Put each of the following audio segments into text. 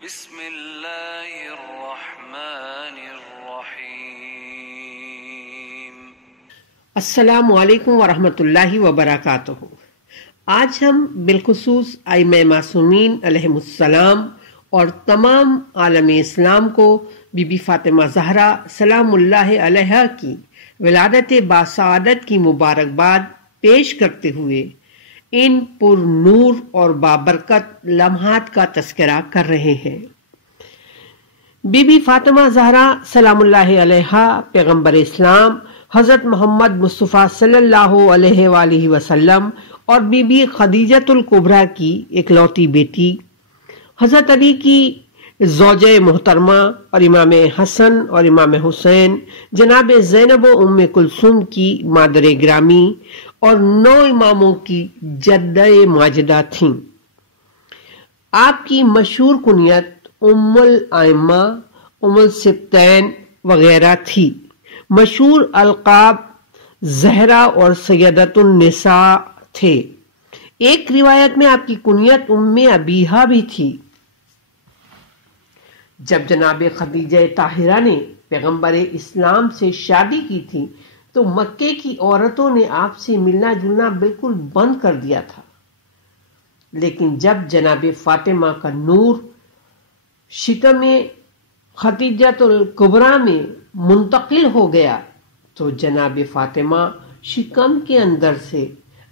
بسم اللہ الرحمن الرحیم۔ السلام علیکم ورحمۃ اللہ وبرکاتہ۔ آج ہم بالخصوص ائمہ معصومین علیہم السلام اور تمام عالم اسلام کو بی بی فاطمہ زہرا سلام اللہ علیہا کی ولادت باسعادت کی مبارکباد پیش کرتے ہوئے ان پر نور اور بابرکت لمحات کا تذکرہ کر رہے ہیں۔ بی بی فاطمہ زہرا سلام اللہ علیہا پیغمبر اسلام حضرت محمد مصطفیٰ صلی اللہ علیہ وآلہ وسلم اور بی بی خدیجۃ الکبریٰ کی اکلوتی بیٹی، حضرت علی کی زوجہ محترمہ اور امام حسن اور امام حسین جناب زینب و ام کلثوم کی مادر گرامی اور 9 اماموں کی جدہ ماجدہ تھیں۔ آپ کی مشہور کنیت ام الائمہ، ام السبتین وغیرہ تھی۔ مشہور القاب زہرا اور سیدۃ النساء تھے۔ ایک روایت میں آپ کی کنیت ام ابیہا بھی تھی۔ جب جناب خدیجہ طاہرہ نے پیغمبر اسلام سے شادی کی تھی تو مکے کی عورتوں نے آپ سے ملنا جلنا بالکل بند کر دیا تھا، لیکن جب جناب فاطمہ کا نور شکم خدیجۃ الکبریٰ میں منتقل ہو گیا تو جناب فاطمہ شکم کے اندر سے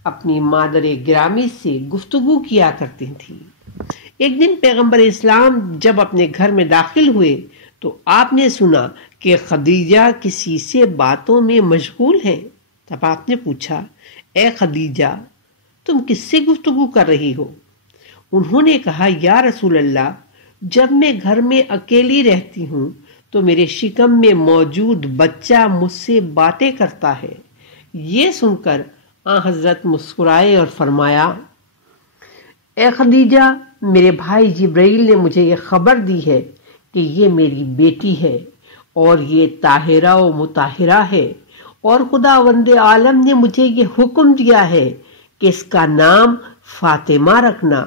اپنی مادر گرامی سے گفتگو کیا کرتی تھیں۔ ایک دن پیغمبر اسلام جب اپنے گھر میں داخل ہوئے تو آپ نے سنا کہ خدیجہ کسی سے باتوں میں مشغول ہیں۔ تب آپ نے پوچھا، اے خدیجہ، تم کس سے گفتگو کر رہی ہو؟ انہوں نے کہا، یا رسول اللہ، جب میں گھر میں اکیلی رہتی ہوں تو میرے شکم میں موجود بچہ مجھ سے باتیں کرتا ہے۔ یہ سن کر حضرت مسکرائے اور فرمایا، اے خدیجہ، میرے بھائی جبرائیل نے مجھے یہ خبر دی ہے کہ یہ میری بیٹی ہے اور یہ طاہرہ و مطہرہ ہے، اور خداوند عالم نے مجھے یہ حکم دیا ہے کہ اس کا نام فاطمہ رکھنا،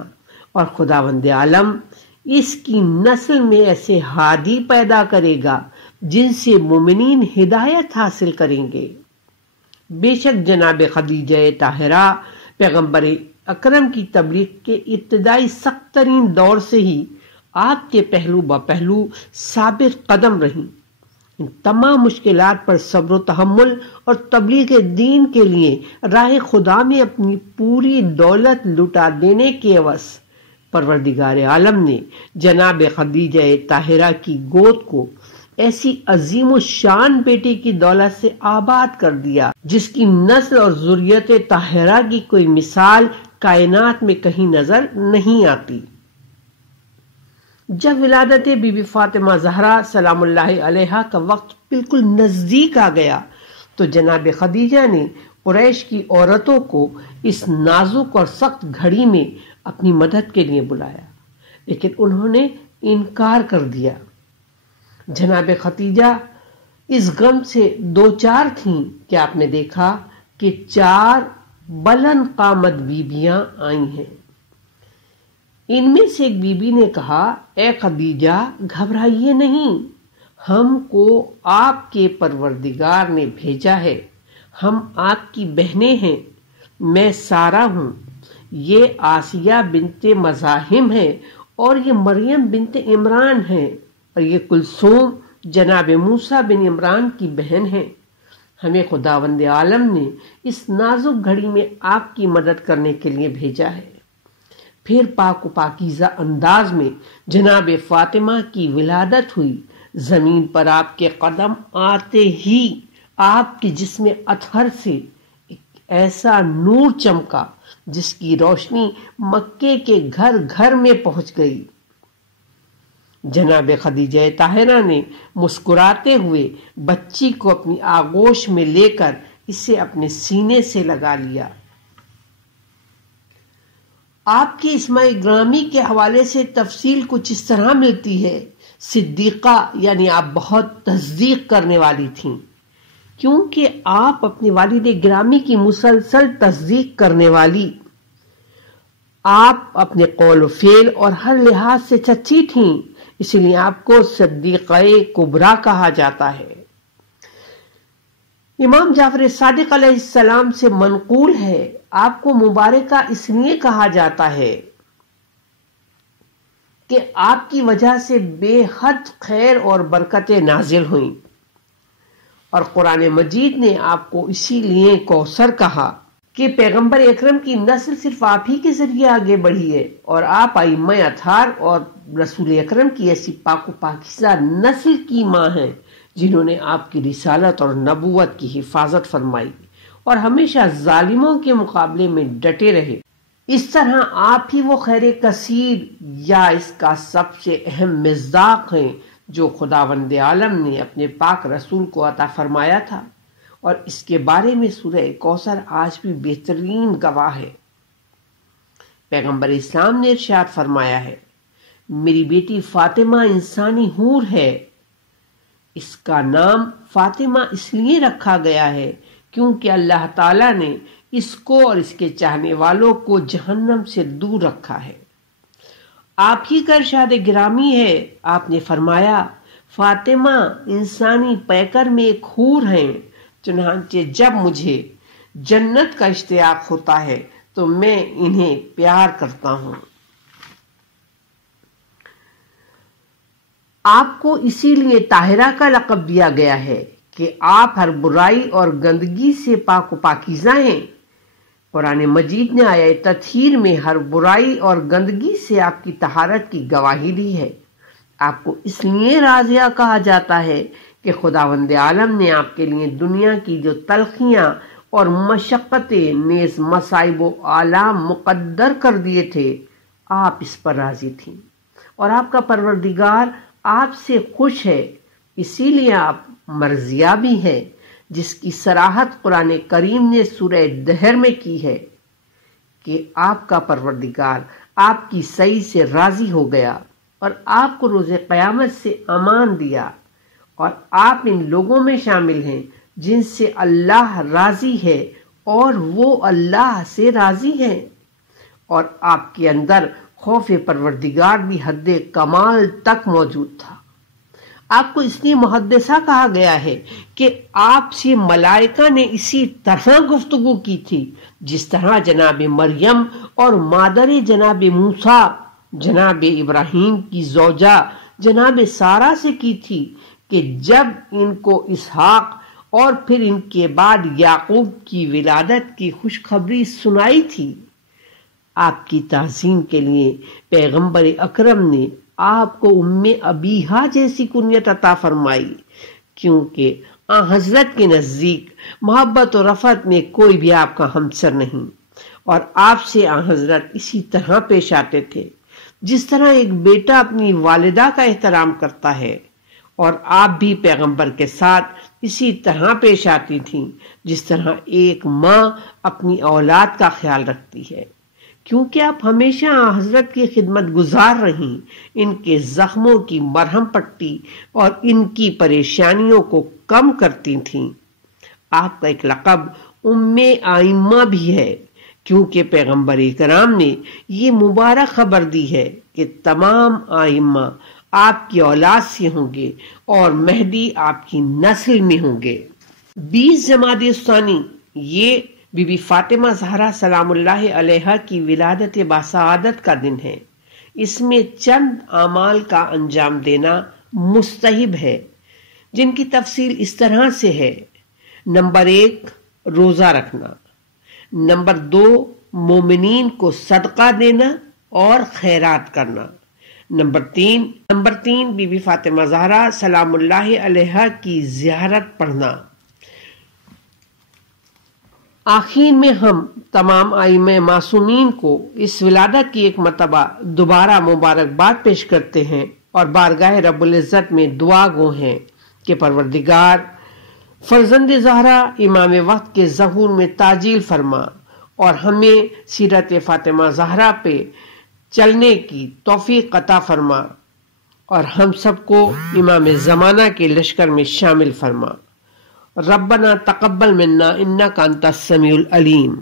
اور خداوند عالم اس کی نسل میں ایسے ہادی پیدا کرے گا جن سے مومنین ہدایت حاصل کریں گے۔ بے شک جناب خدیجہ طاہرہ پیغمبر اکرم کی تبلیغ کے ابتدائی سخت ترین دور سے ہی آپ کے پہلو بپہلو ثابت قدم رہیں۔ ان تمام مشکلات پر صبر و تحمل اور تبلیغ دین کے لیے راہ خدا میں اپنی پوری دولت لٹا دینے کے عوض پروردگار عالم نے جناب خدیجہ طاہرہ کی گود کو ایسی عظیم الشان بیٹی کی دولت سے آباد کر دیا جس کی نسل اور ذریت طاہرہ کی کوئی مثال کائنات میں کہیں نظر نہیں آتی۔ جب ولادت بی بی فاطمہ زہرا سلام اللہ علیہا کا وقت بالکل نزدیک آ گیا تو جناب خدیجہ نے قریش کی عورتوں کو اس نازک اور سخت گھڑی میں اپنی مدد کے لیے بلایا، لیکن انہوں نے انکار کر دیا۔ جناب خدیجہ اس غم سے دوچار تھیں کہ آپ نے دیکھا کہ 4 بلند قامت بیبیاں آئی ہیں۔ ان میں سے ایک بی بی نے کہا، اے خدیجہ، گھبرائیے نہیں، ہم کو آپ کے پروردگار نے بھیجا ہے، ہم آپ کی بہنیں ہیں، میں سارہ ہوں، یہ آسیہ بنت مزاحم ہے، اور یہ مریم بنت عمران ہے، اور یہ کلثوم جناب موسیٰ بن عمران کی بہن ہے۔ ہمیں خداوند عالم نے اس نازک گھڑی میں آپ کی مدد کرنے کے لیے بھیجا ہے۔ پھر پاک و پاکیزہ انداز میں جناب فاطمہ کی ولادت ہوئی۔ زمین پر آپ کے قدم آتے ہی آپ کے جسم اطہر سے ایک ایسا نور چمکا جس کی روشنی مکے کے گھر گھر میں پہنچ گئی۔ جناب خدیجہ طاہرہ نے مسکراتے ہوئے بچی کو اپنی آغوش میں لے کر اسے اپنے سینے سے لگا لیا۔ آپ کی اسماء گرامی کے حوالے سے تفصیل کچھ اس طرح ملتی ہے، صدیقہ یعنی آپ بہت تصدیق کرنے والی تھیں، کیونکہ آپ اپنے والد گرامی کی مسلسل تصدیق کرنے والی آپ اپنے قول و فعل اور ہر لحاظ سے سچی تھیں، اسی لیے آپ کو صدیقہ کبریٰ کہا جاتا ہے۔ امام جعفر صادق علیہ السلام سے منقول ہے، آپ کو مبارکہ اس لیے کہا جاتا ہے کہ آپ کی وجہ سے بے حد خیر اور برکتیں نازل ہوئیں، اور قرآن مجید نے آپ کو اسی لیے کوثر کہا کہ پیغمبر اکرم کی نسل صرف آپ ہی کے ذریعے آگے بڑھی ہے، اور آپ ائمہ اطہار اور رسول اکرم کی ایسی پاک و پاکیزہ نسل کی ماں ہیں جنہوں نے آپ کی رسالت اور نبوت کی حفاظت فرمائی اور ہمیشہ ظالموں کے مقابلے میں ڈٹے رہے۔ اس طرح آپ ہی وہ خیر کثیر یا اس کا سب سے اہم مصداق ہیں جو خداوند عالم نے اپنے پاک رسول کو عطا فرمایا تھا، اور اس کے بارے میں سورہ کوثر آج بھی بہترین گواہ ہے۔ پیغمبر اسلام نے ارشاد فرمایا ہے، میری بیٹی فاطمہ انسانی حور ہے، اس کا نام فاطمہ اس لیے رکھا گیا ہے کیونکہ اللہ تعالیٰ نے اس کو اور اس کے چاہنے والوں کو جہنم سے دور رکھا ہے۔ آپ ہی کا ارشاد گرامی ہے، آپ نے فرمایا فاطمہ انسانی پیکر میں ایک حور ہیں، چنانچہ جب مجھے جنت کا اشتیاق ہوتا ہے تو میں انہیں پیار کرتا ہوں۔ آپ کو اسی لیے طاہرہ کا لقب دیا گیا ہے کہ آپ ہر برائی اور گندگی سے پاک و پاکیزہ ہیں۔ قرآن مجید نے آیہ تطہیر میں ہر برائی اور گندگی سے آپ کی طہارت کی گواہی دی ہے۔ آپ کو اس لیے راضیہ کہا جاتا ہے کہ خداوند عالم نے آپ کے لیے دنیا کی جو تلخیاں اور مشقتیں نیز مصائب و آلام مقدر کر دیے تھے، آپ اس پر راضی تھیں، اور آپ کا پروردگار آپ سے خوش ہے، اسی لیے آپ مرضیہ بھی ہیں، جس کی صراحت قرآن کریم نے سورہ دہر میں کی ہے کہ آپ کا پروردگار آپ کی سعی سے راضی ہو گیا اور آپ کو روز قیامت سے امان دیا، اور آپ ان لوگوں میں شامل ہیں جن سے اللہ راضی ہے اور وہ اللہ سے راضی ہیں، اور آپ کے اندر خوف پروردگار بھی حد کمال تک موجود تھا۔ آپ کو اس لیے محدثہ کہا گیا ہے کہ آپ سے ملائکہ نے اسی طرح گفتگو کی تھی جس طرح جناب مریم اور مادر جناب موسیٰ جناب ابراہیم کی زوجہ جناب سارہ سے کی تھی، کہ جب ان کو اسحاق اور پھر ان کے بعد یعقوب کی ولادت کی خوشخبری سنائی تھی۔ آپ کی تعظیم کے لیے پیغمبر اکرم نے آپ کو ام ابیہا جیسی کنیت عطا فرمائی، کیونکہ حضرت کے نزدیک محبت و رفعت میں کوئی بھی آپ کا ہمسر نہیں، اور آپ سے حضرت اسی طرح پیش آتے تھے جس طرح ایک بیٹا اپنی والدہ کا احترام کرتا ہے، اور آپ بھی پیغمبر کے ساتھ اسی طرح پیش آتی تھیں جس طرح ایک ماں اپنی اولاد کا خیال رکھتی ہے، کیونکہ آپ ہمیشہ حضرت کی خدمت گزار رہیں، ان کے زخموں کی مرہم پٹی اور ان کی پریشانیوں کو کم کرتی تھیں۔ آپ کا ایک لقب ام آئمہ بھی ہے، کیونکہ پیغمبر کرام نے یہ مبارک خبر دی ہے کہ تمام آئمہ آپ کی اولاد سے ہوں گے اور مہدی آپ کی نسل میں ہوں گے۔ 20 جمادی الثانی یہ بی بی فاطمہ زہرا سلام اللہ علیہا کی ولادت باسعادت کا دن ہے۔ اس میں چند اعمال کا انجام دینا مستحب ہے، جن کی تفصیل اس طرح سے ہے: نمبر 1 روزہ رکھنا، نمبر 2 مومنین کو صدقہ دینا اور خیرات کرنا، نمبر 3 بی بی فاطمہ زہرا سلام اللہ علیہا کی زیارت پڑھنا۔ آخر میں ہم تمام ائمہ معصومین کو اس ولادت کی ایک مرتبہ دوبارہ مبارکباد پیش کرتے ہیں اور بارگاہ رب العزت میں دعا گو ہیں کہ پروردگار فرزند زہرا امام وقت کے ظہور میں تعجیل فرما اور ہمیں سیرت فاطمہ زہرا پہ چلنے کی توفیق عطا فرما، اور ہم سب کو امام زمانہ کے لشکر میں شامل فرما۔ ربنا تقبل منا انک انت السمیع العلیم۔